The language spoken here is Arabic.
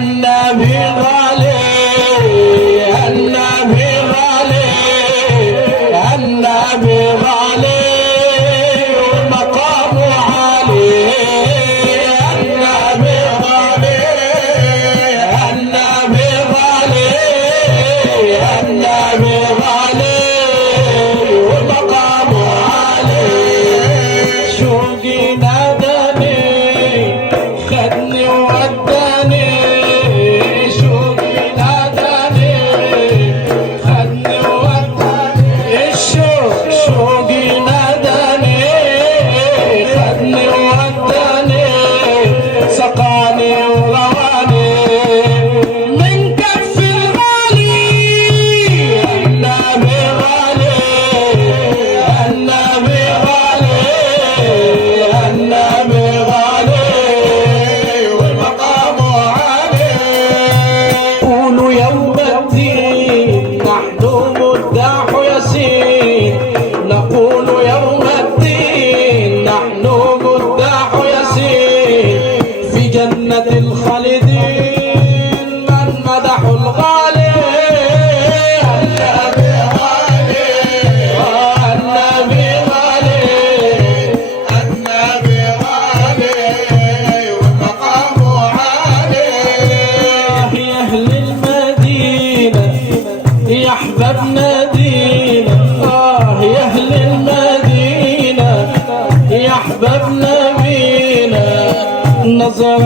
النبي غالي النبي غالي النبي غالي ومقامه عالي النبي غالي النبي غالي النبي غالي ومقامه عالي شوقي ناداني خدني ووداني شوقي ناداني خدني ووداني الشوق شوقي ناداني خدني ووداني سقاني وغواني من كف الغالي النبي غالي النبي غالي النبي غالي ومقامه عالي قولوا يوم الدين نحن مداح ياسين نقول يوم الدين نحن مداح ياسين في جنة الخالدين من مدحوا الغالي النبي غالي النبي غالي النبي غالي ومقامه عالي يا أهل المدينة يا أحبابنا دينا يا أهل المدينة يا أحبابنا بينا نظر